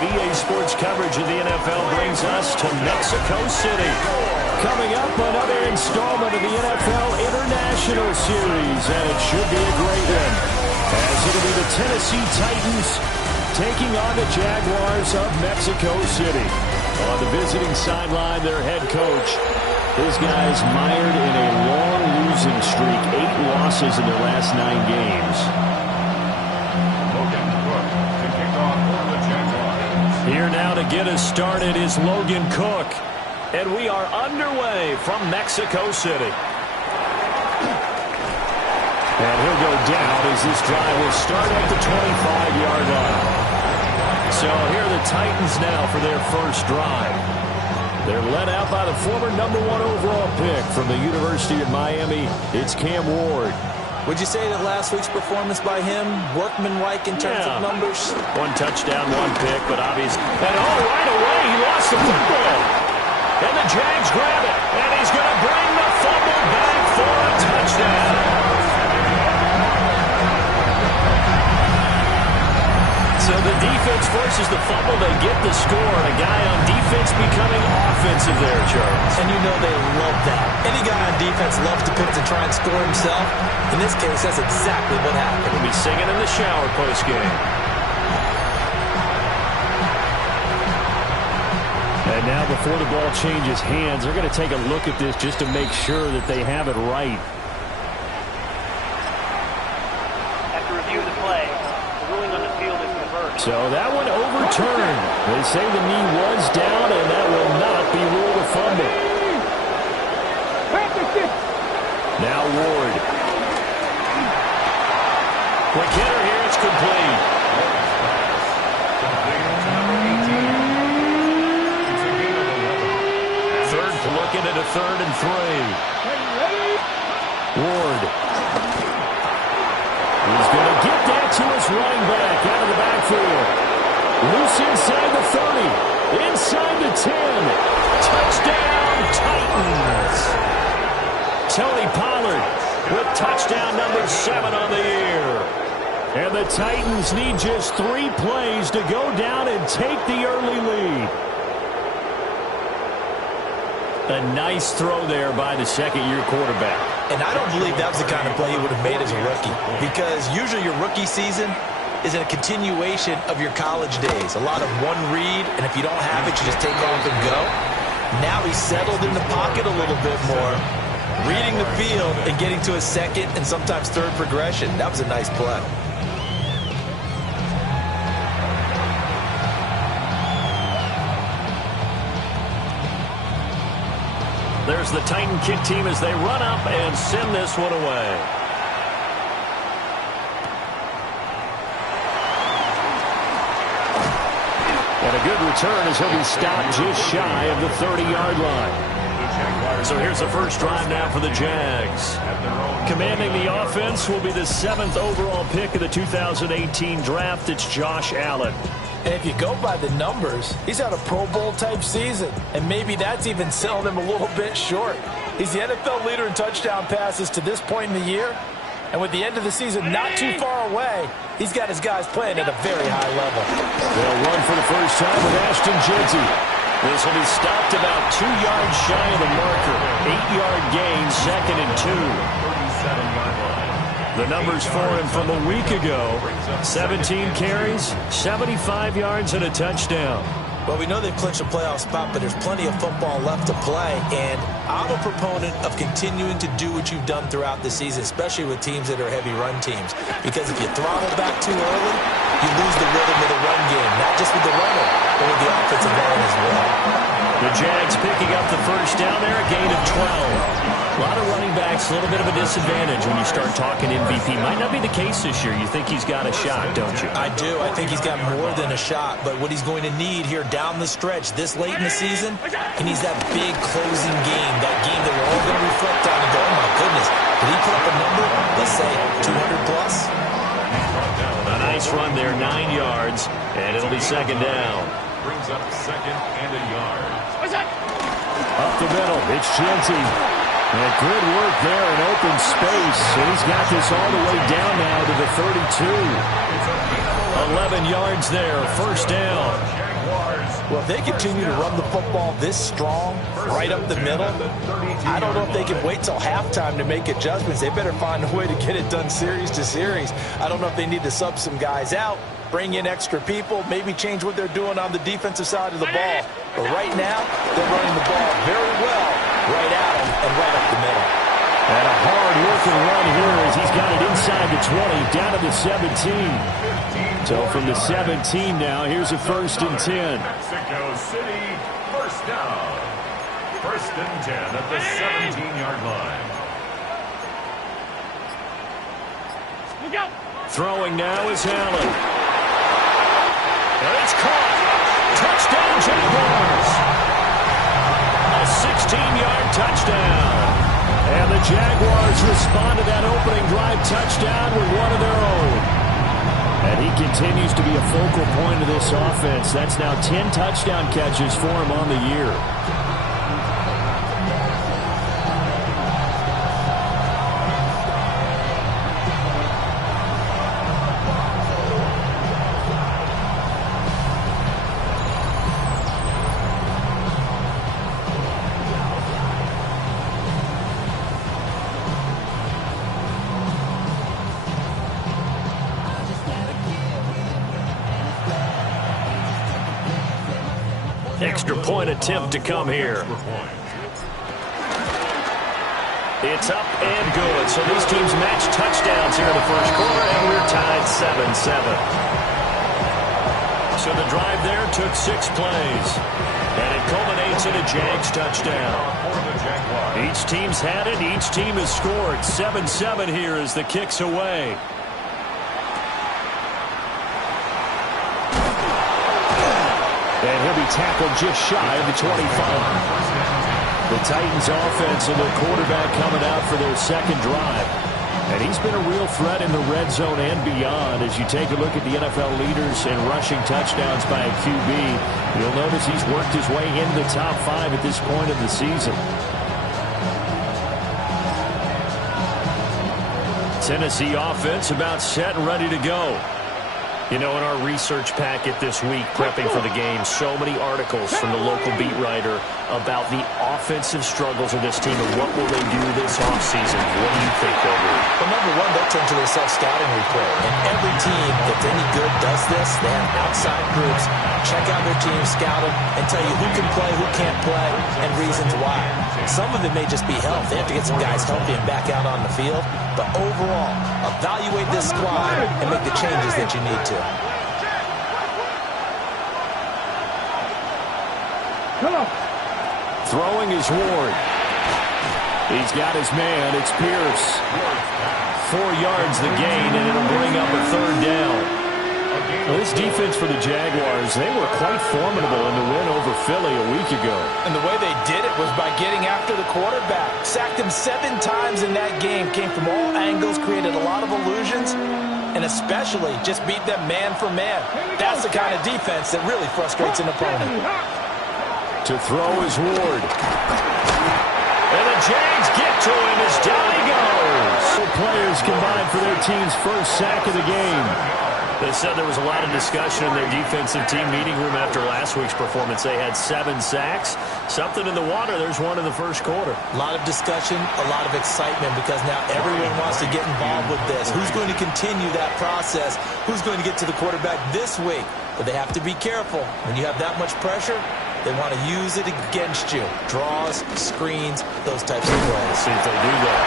5 EA Sports coverage of the NFL brings us to Mexico City. Coming up, another installment of the NFL International Series, and it should be a great one, as it'll be the Tennessee Titans taking on the Jaguars of Mexico City. On the visiting sideline, their head coach. His guys mired in a long losing streak, 8 losses in their last 9 games. Here now to get us started is Logan Cook. And we are underway from Mexico City. And he'll go down as this drive will start at the 25-yard line. So here are the Titans now for their first drive. They're led out by the former #1 overall pick from the University of Miami. It's Cam Ward. Would you say that last week's performance by him, workmanlike in terms of numbers? 1 touchdown, 1 pick, but obvious. And right away, he lost the football. And the Jags grab it. And he's going to bring the fumble back for a touchdown. So the defense forces the fumble. They get the score. A guy on defense becoming offensive there, Charles. And you know they love that. Any guy on defense loves to pick to try and score himself. In this case, that's exactly what happened. He'll be singing in the shower post-game. And now before the ball changes hands, they're going to take a look at this just to make sure that they have it right. After review of the play, the ruling on the field is reversed. So that one overturned. They say the knee was down, and that will not be ruled a fumble. Now Ward. Quick hitter here, it's complete. Looking at a 3rd and 3. Ward. He's going to get that to his running back out of the backfield. Loose inside the 30. Inside the 10. Touchdown, Titans. Tony Pollard with touchdown number 7 on the year. And the Titans need just 3 plays to go down and take the early lead. A nice throw there by the second-year quarterback. And I don't believe that was the kind of play he would have made as a rookie, because usually your rookie season is a continuation of your college days. A lot of one read, and if you don't have it, you just take off and go. Now he's settled in the pocket a little bit more, reading the field and getting to a second and sometimes third progression. That was a nice play. There's the Titan kick team as they run up and send this one away. And a good return as he'll be stopped just shy of the 30-yard line. So here's the first drive now for the Jags. Commanding the offense will be the 7th overall pick of the 2018 draft. It's Josh Allen. And if you go by the numbers, he's had a Pro Bowl-type season. And maybe that's even selling him a little bit short. He's the NFL leader in touchdown passes to this point in the year. And with the end of the season not too far away, he's got his guys playing at a very high level. They'll run for the first time with Ashton Jeanty. This will be stopped about 2 yards shy of the marker. 8-yard gain, 2nd and 2. The numbers for him from a week ago: 17 carries, 75 yards, and a touchdown. Well, we know they've clinched a playoff spot, but there's plenty of football left to play. And I'm a proponent of continuing to do what you've done throughout the season, especially with teams that are heavy run teams. Because if you throttle back too early, you lose the rhythm of the run game, not just with the runner, but with the offensive line as well. The Jags picking up the first down there, a gain of 12. A lot of running backs, a little bit of a disadvantage when you start talking MVP. Might not be the case this year. You think he's got a shot, don't you? I do. I think he's got more than a shot. But what he's going to need here down the stretch this late in the season, he needs that big closing game, that game that we're all going to reflect on and go, oh, my goodness, did he put up a number, let's say, 200 plus? A nice run there, 9 yards, and it'll be 2nd down. Brings up 2nd and a yard. Up the middle, it's Jeanty. And good work there in open space. And he's got this all the way down now to the 32. 11 yards there, first down. Well, if they continue to run the football this strong, right up the middle, I don't know if they can wait till halftime to make adjustments. They better find a way to get it done series to series. I don't know if they need to sub some guys out, bring in extra people, maybe change what they're doing on the defensive side of the ball. But right now, they're running the ball very well right at them and right up the middle. And a hard-working run here as he's got it inside the 20, down to the 17. So from the 17 now, here's a 1st and 10. Mexico City, first down. 1st and 10 at the 17-yard line. Look out! Throwing now is Allen. And it's caught. Touchdown, Jaguars. A 16-yard touchdown. And the Jaguars respond to that opening drive touchdown with one of their own. And he continues to be a focal point of this offense. That's now 10 touchdown catches for him on the year. Extra point attempt to come here. It's up and good. So these teams match touchdowns here in the first quarter, and we're tied 7-7. So the drive there took 6 plays, and it culminates in a Jags touchdown. Each team's had it. Each team has scored. 7-7 here as the kick's away. And he'll be tackled just shy of the 25. The Titans offense and their quarterback coming out for their second drive. And he's been a real threat in the red zone and beyond. As you take a look at the NFL leaders in rushing touchdowns by a QB, you'll notice he's worked his way into the top 5 at this point of the season. Tennessee offense about set and ready to go. You know, in our research packet this week, prepping for the game, so many articles from the local beat writer about the offensive struggles of this team and what will they do this offseason. What do you think they'll do? Well, number one, they'll turn to their self-scouting report. And every team that's any good does this. They have outside groups, check out their team, scout them, and tell you who can play, who can't play, and reasons why. Some of it may just be health. They have to get some guys healthy and back out on the field. But overall, evaluate this squad and make the changes that you need to. Throwing is Ward. He's got his man. It's Pierce. 4 yards the gain, and it'll bring up a 3rd down. Well, this defense for the Jaguars, they were quite formidable in the win over Philly a week ago. And the way they did it was by getting after the quarterback. Sacked him 7 times in that game. Came from all angles, created a lot of illusions, and especially just beat them man for man. That's the kind of defense that really frustrates an opponent. To throw is Ward. And the Jags get to him as down he goes. 4 players combined for their team's first sack of the game. They said there was a lot of discussion in their defensive team meeting room after last week's performance. They had 7 sacks. Something in the water. There's one in the first quarter. A lot of discussion, a lot of excitement, because now everyone wants to get involved with this. Who's going to continue that process? Who's going to get to the quarterback this week? But they have to be careful. When you have that much pressure, they want to use it against you. Draws, screens, those types of plays. See if they do that.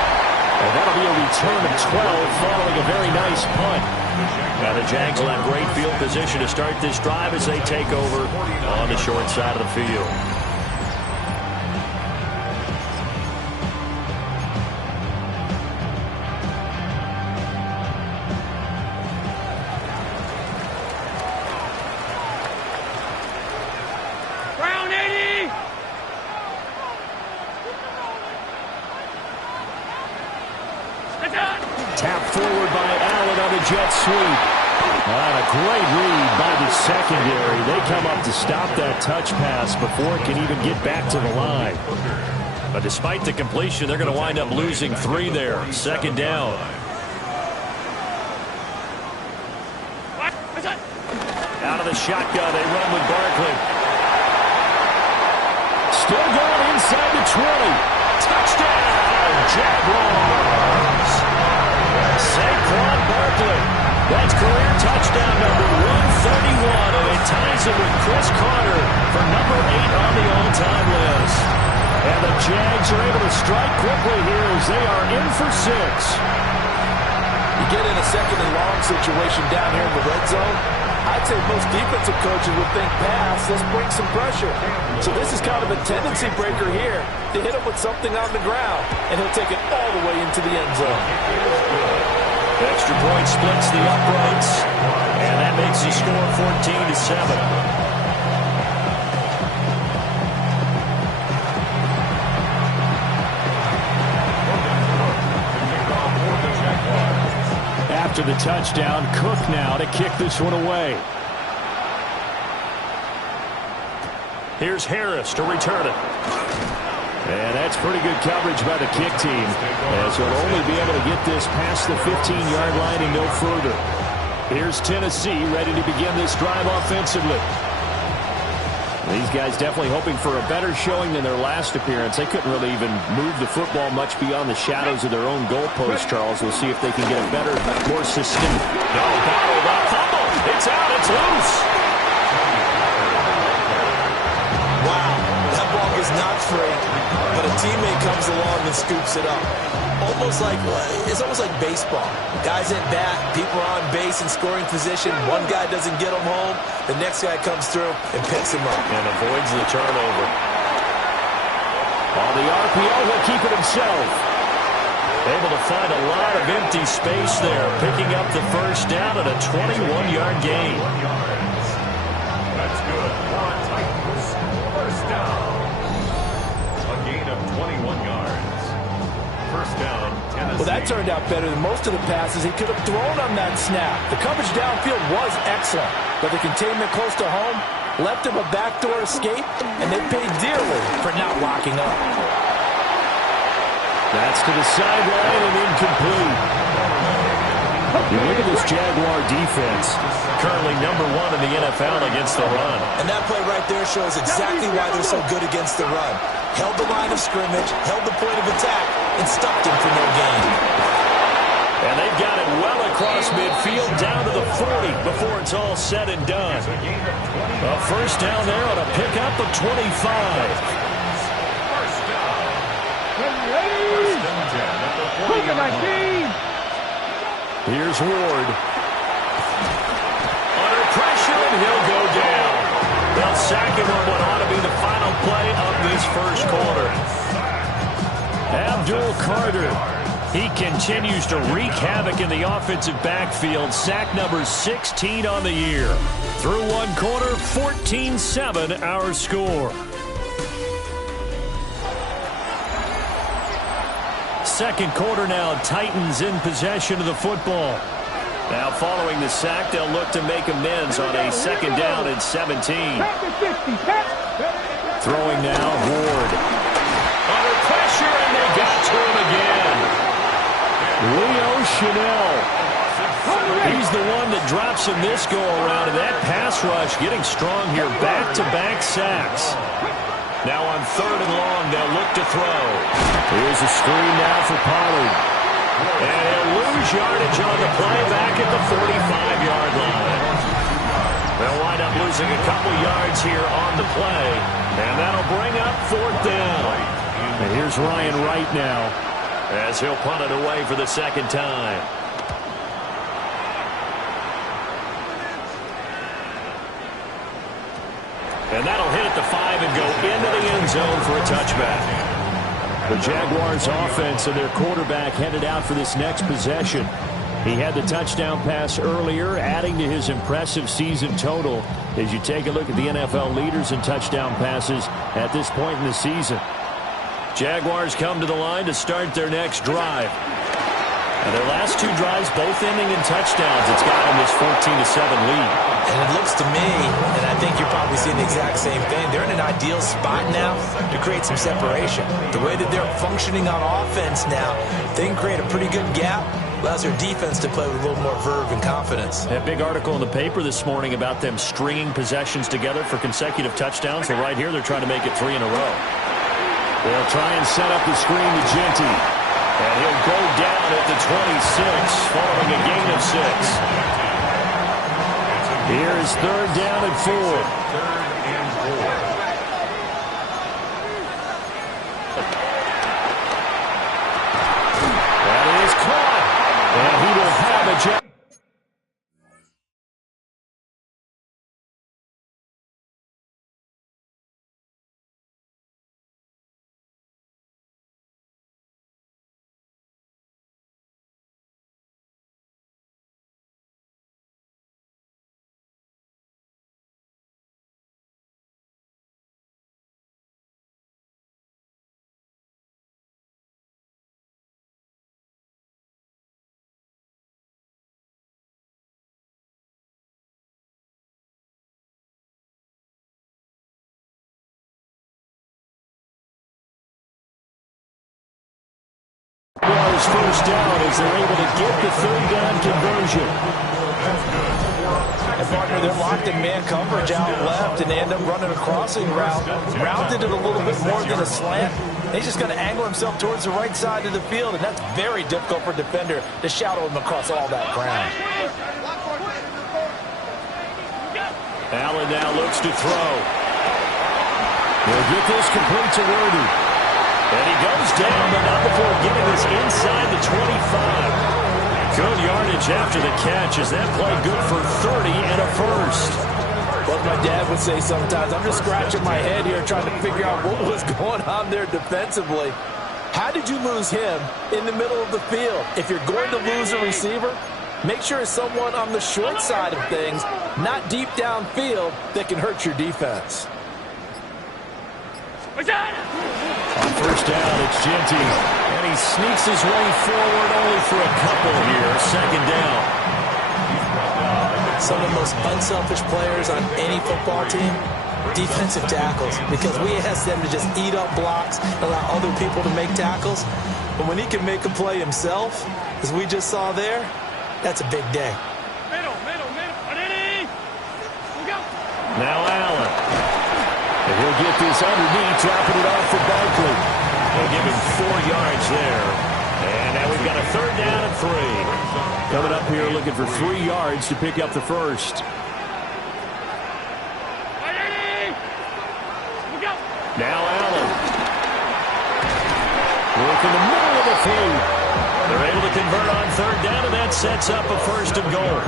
And that'll be a return of 12 following a very nice punt. Now the Jags will have great field position to start this drive as they take over on the short side of the field. Tap forward by Allen on the jet sweep. And a great read by the secondary. They come up to stop that touch pass before it can even get back to the line. But despite the completion, they're going to wind up losing 3 there. 2nd down. Out of the shotgun, they run with Barkley. Still going inside the 20. Touchdown, Jaguars. Saquon Barkley. That's career touchdown number 131, and it ties it with Chris Carter for number 8 on the all-time list. And the Jags are able to strike quickly here as they are in for 6. You get in a second and long situation down here in the red zone, I'd say most defensive coaches would think pass, let's bring some pressure. So this is kind of a tendency breaker here to hit him with something on the ground, and he'll take it all the way into the end zone. Extra point splits the uprights, and that makes the score 14-7. After the touchdown, Cook now to kick this one away. Here's Harris to return it. And that's pretty good coverage by the kick team, as he'll only be able to get this past the 15-yard line and no further. Here's Tennessee ready to begin this drive offensively. These guys definitely hoping for a better showing than their last appearance. They couldn't really even move the football much beyond the shadows of their own goalpost, Charles. We'll see if they can get a better, more sustained. No, bottled up, fumble. It's out, it's loose. Wow, that ball is not free, but a teammate comes along and scoops it up. It's almost like baseball. Guys at bat, people are on base in scoring position. One guy doesn't get them home. The next guy comes through and picks him up. And avoids the turnover. On the RPO, he'll keep it himself. Able to find a lot of empty space there, picking up the first down at a 21-yard gain. That's good. Titans. First down. A gain of 21 yards. First down, Tennessee. Well, that turned out better than most of the passes he could have thrown on that snap. The coverage downfield was excellent, but the containment close to home left him a backdoor escape, and they paid dearly for not locking up. That's to the sideline and incomplete. You look at this Jaguar defense, currently number 1 in the NFL against the run. And that play right there shows exactly why they're so good against the run. Held the line of scrimmage, held the point of attack, and stopped him for no gain. And they've got it well across midfield down to the 40 before it's all said and done. A first down there on a pickup of 25. First down. First and 10 at the 40-yard line. Here's Ward. Under pressure, and he'll go down. They'll sack him on what ought to be the final play of this first quarter. Abdul Carter. He continues to wreak havoc in the offensive backfield. Sack number 16 on the year. Through one quarter, 14-7 our score. Second quarter now, Titans in possession of the football. Now following the sack, they'll look to make amends on a second down and 17. Throwing now, Ward. Under pressure, and they got to him again. Leo Chanel. He's the one that drops in this go-around, and that pass rush getting strong here. Back-to-back sacks. Now on third and long, they'll look to throw. Here's a screen now for Pollard. And he'll lose yardage on the play back at the 45-yard line. They'll wind up losing a couple yards here on the play. And that'll bring up fourth down. And here's Ryan Wright now, as he'll punt it away for the second time. And that'll hit at the 5 and go into the end zone for a touchback. The Jaguars offense and their quarterback headed out for this next possession. He had the touchdown pass earlier, adding to his impressive season total as you take a look at the NFL leaders in touchdown passes at this point in the season. Jaguars come to the line to start their next drive. And their last two drives both ending in touchdowns. It's got them this 14-7 lead. And it looks to me, and I think you're probably seeing the exact same thing, they're in an ideal spot now to create some separation. The way that they're functioning on offense now, they can create a pretty good gap Allows their defense to play with a little more verve and confidence. A big article in the paper this morning about them stringing possessions together for consecutive touchdowns. So right here, they're trying to make it 3 in a row. They'll try and set up the screen to Genty. And he'll go down at the 26, following a gain of 6. Here's 3rd down and 4. 3rd and 4. That is caught. And he will have a jump. First down as they're able to get the 3rd down conversion. And partner, they're locked in man coverage out left, and they end up running a crossing route. Rounded it a little bit more than a slant. He's just going to angle himself towards the right side of the field, and that's very difficult for a defender to shadow him across all that ground. Allen now looks to throw. He'll get this complete to Worthy. And he goes down, but not before getting this inside the 25. Good yardage after the catch. Is that play good for 30 and a first? What my dad would say sometimes, I'm just scratching my head here trying to figure out what was going on there defensively. How did you lose him in the middle of the field? If you're going to lose a receiver, make sure it's someone on the short side of things, not deep downfield, that can hurt your defense. On first down, it's Genty. And he sneaks his way forward only for a couple here. 2nd down. Some of the most unselfish players on any football team, defensive tackles, because we ask them to just eat up blocks, allow other people to make tackles. But when he can make a play himself, as we just saw there, that's a big day. Now Allen. And he'll get this underneath, dropping it off for Barkley. They'll give him 4 yards there. And now we've got a 3rd down and 3. Coming up here looking for 3 yards to pick up the first. Now Allen. Work in the middle of the field. They're able to convert on 3rd down, and that sets up a 1st and goal.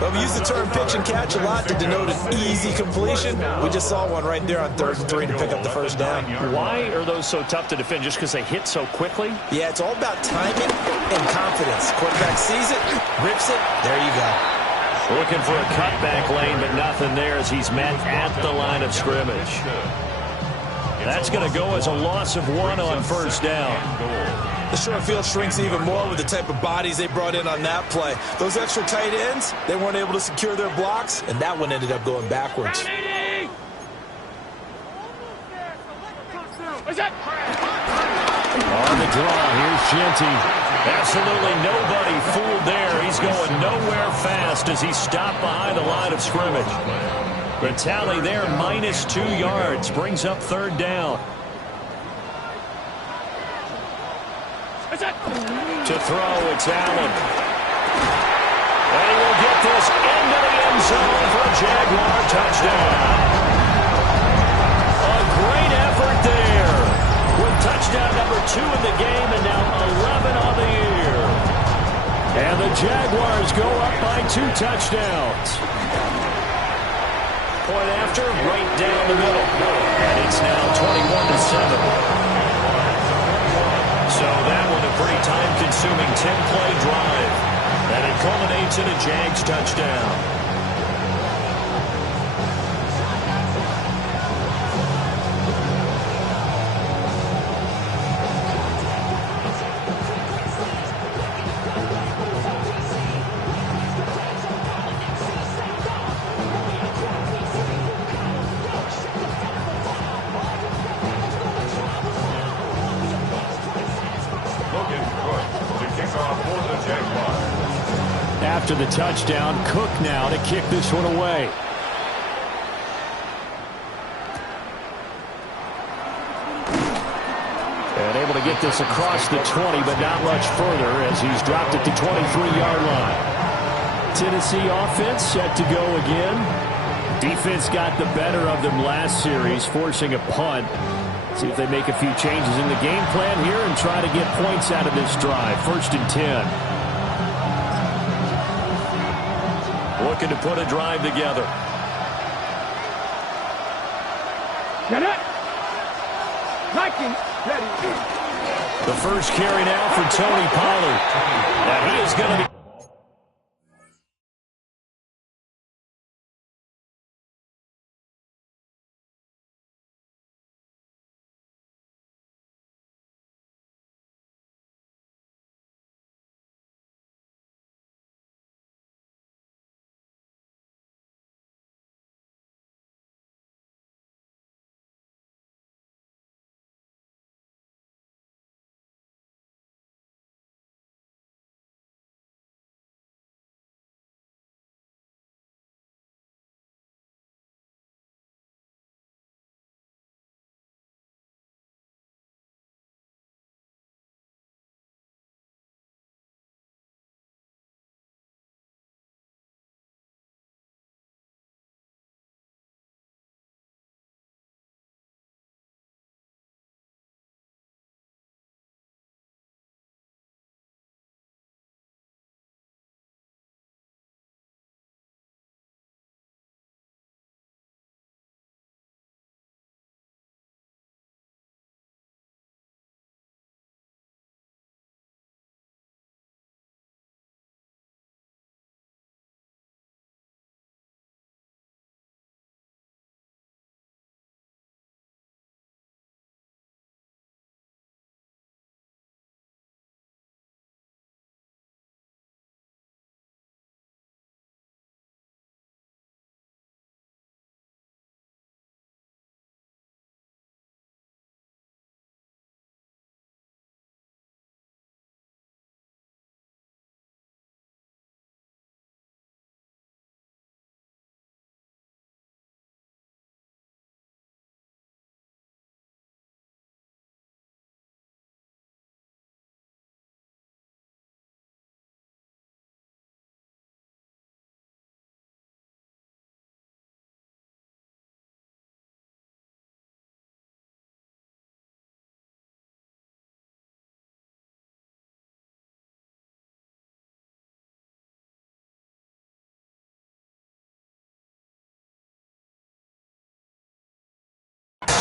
Well, we use the term pitch and catch a lot to denote an easy completion. We just saw one right there on 3rd and 3 to pick up the 1st down. Why are those so tough to defend? Just because they hit so quickly? Yeah, it's all about timing and confidence. Quarterback sees it, rips it, there you go. Looking for a cutback lane, but nothing there as he's met at the line of scrimmage. That's going to go as a loss of 1 on 1st down. The short field shrinks even more with the type of bodies they brought in on that play. Those extra tight ends, they weren't able to secure their blocks, and that one ended up going backwards. On the draw, here's Genty. Absolutely nobody fooled there. He's going nowhere fast as he stopped behind the line of scrimmage. The tally there, -2 yards, brings up 3rd down. To throw, it's Allen. And he will get this into the end zone for a Jaguar touchdown. A great effort there. With touchdown number 2 in the game and now 11 on the year. And the Jaguars go up by 2 touchdowns. Point after, right down the middle. And it's now 21-7. So that one a pretty time-consuming 10-play drive. And it culminates in a Jags touchdown. Logan Cook to kick off for after the touchdown. Cook now to kick this one away. And able to get this across the 20, but not much further as he's dropped it to 23-yard line. Tennessee offense set to go again. Defense got the better of them last series, forcing a punt. See if they make a few changes in the game plan here and try to get points out of this drive. 1st and 10. Looking to put a drive together. Get it. The first carry now for Tony Pollard. Now he is going to be...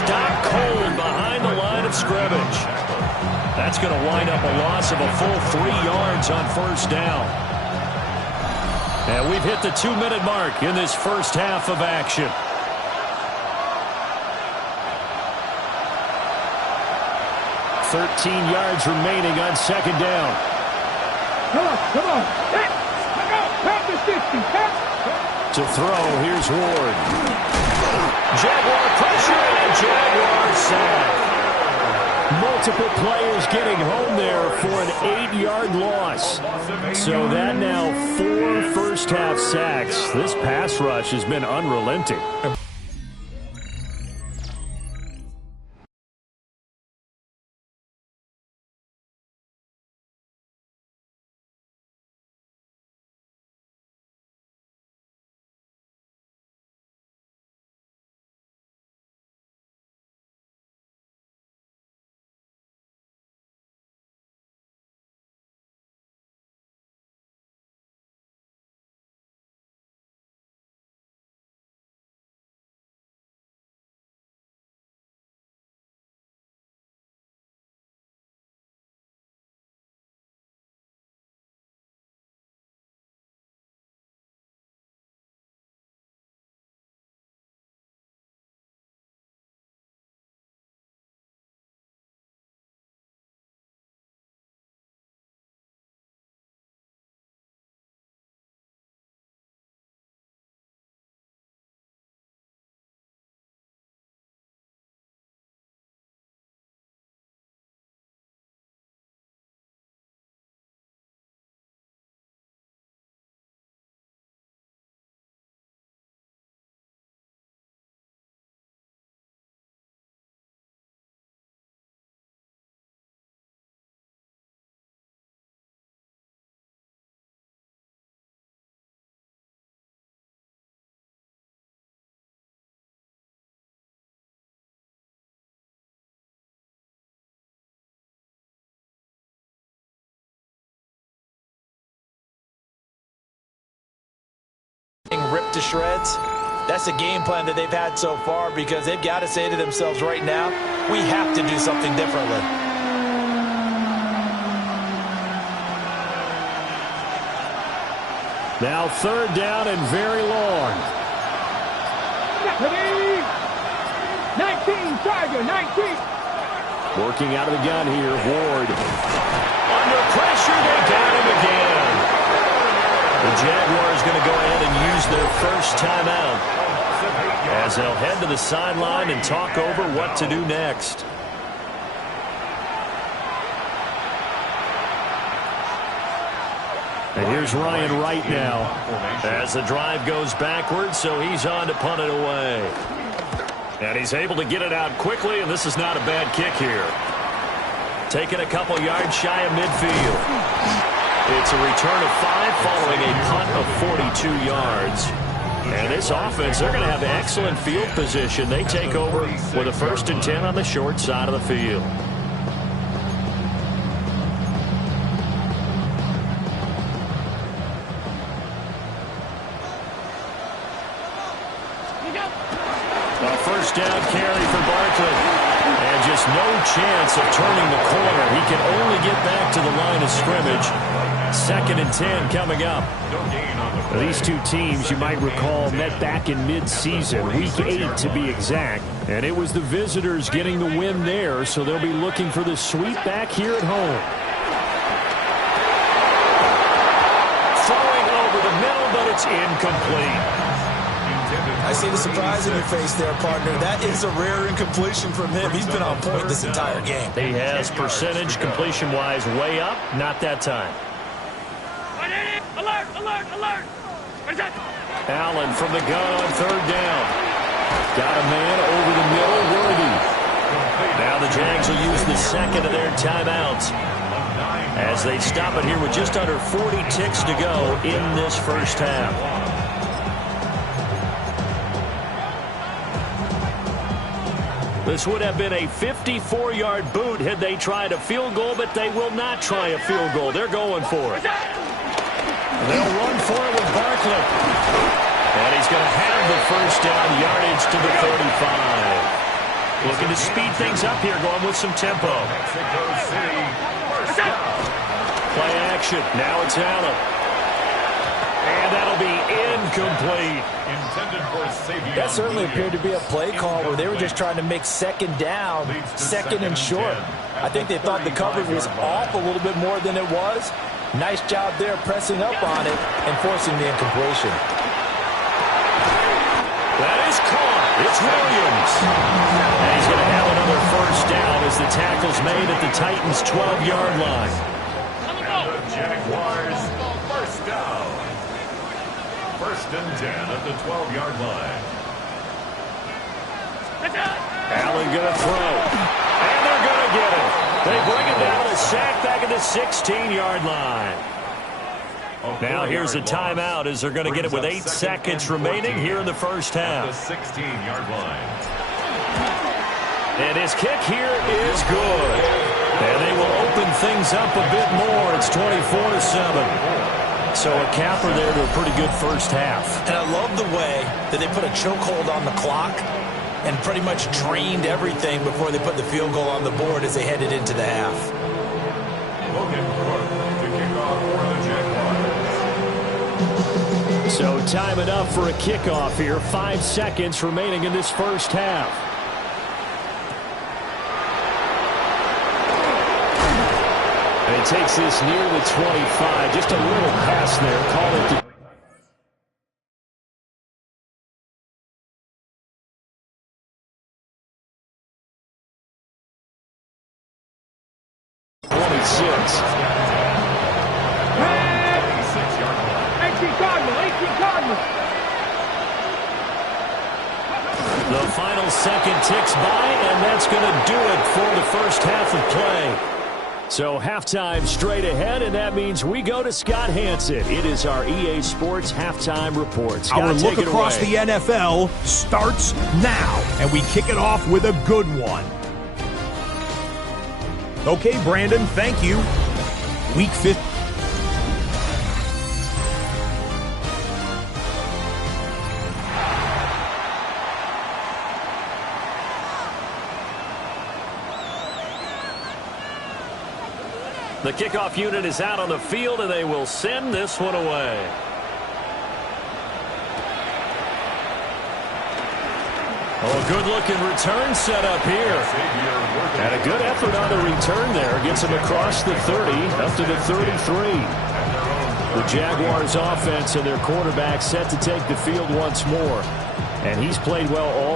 Stop cold behind the line of scrimmage. That's going to wind up a loss of a full 3 yards on 1st down. And we've hit the 2-minute mark in this first half of action. $13 yards remaining on 2nd down. Come on. Pass the 60. To throw, here's Ward. Jaguar pressure and Jaguar sack. Multiple players getting home there for an 8-yard loss. So that now 4 first-half sacks. This pass rush has been unrelenting. ripped to shreds? That's the game plan that they've had so far, because they've got to say to themselves right now, we have to do something differently. Now 3rd down and very long. 19, Tiger, 19. Working out of the gun here, Ward. Under pressure, they got him again. The Jaguars going to go ahead and use their first timeout, as they'll head to the sideline and talk over what to do next. And here's Ryan Wright now, as the drive goes backwards, so he's on to punt it away. And he's able to get it out quickly, and this is not a bad kick here. Taking a couple yards shy of midfield. It's a return of 5 following a punt of 42 yards. And this offense, they're going to have excellent field position. They take over with a 1st and 10 on the short side of the field. A 1st down carry for Barkley. And just no chance of turning the corner. He can only get back to the line of scrimmage. 2nd and 10 coming up. These two teams, you might recall, met back in mid-season, week 8 to be exact. And it was the visitors getting the win there, so they'll be looking for the sweep back here at home. Throwing over the middle, but it's incomplete. I see the surprise in your face there, partner. That is a rare incompletion from him. He's been on point this entire game. He has percentage completion-wise way up. Not that time. Alert, alert, alert. Allen from the gun on 3rd down. Got a man over the middle, Worthy. Now the Jags will use the 2nd of their timeouts, as they stop it here with just under 40 ticks to go in this 1st half. This would have been a 54-yard boot had they tried a field goal, but they will not try a field goal. They're going for it. They'll run for it with Barkley. And he's going to have the 1st down, yardage to the 35. Looking to speed things up here, going with some tempo. Play action. Now it's Allen. And that'll be incomplete. That certainly appeared to be a play call where they were just trying to make 2nd down, 2nd and short. I think they thought the coverage was off a little bit more than it was. Nice job there pressing up on it and forcing the incompletion. That is caught. It's Williams. And he's going to have another 1st down as the tackle's made at the Titans' 12-yard line. And the Jaguars 1st down. 1st and 10 at the 12-yard line. Allen going to throw. And they're going to get it. They bring it down, a sack back at the 16-yard line. Now here's a timeout as they're going to get it with 8 seconds remaining here in the 1st half. The 16-yard line. And his kick here is good. And they will open things up a bit more. It's 24-7. So a capper there to a pretty good 1st half. And I love the way that they put a chokehold on the clock and pretty much drained everything before they put the field goal on the board as they headed into the half. Logan Cook to kick off for the Jaguars. So time it up for a kickoff here. 5 seconds remaining in this 1st half. And he takes this near the 25. Just a little pass there. Call it the 26. 18 Cardinals. The final second ticks by, and that's going to do it for the 1st half of play. So halftime straight ahead, and that means we go to Scott Hansen. It is our EA Sports Halftime Report. Scott, our look across away. the NFL starts now, and we kick it off with a good one. Okay, Brandon, thank you. Week 15. The kickoff unit is out on the field, and they will send this one away. Oh, a good-looking return set up here. And a good effort on the return there. Gets him across the 30, up to the 33. The Jaguars offense and their quarterback set to take the field once more. And he's played well all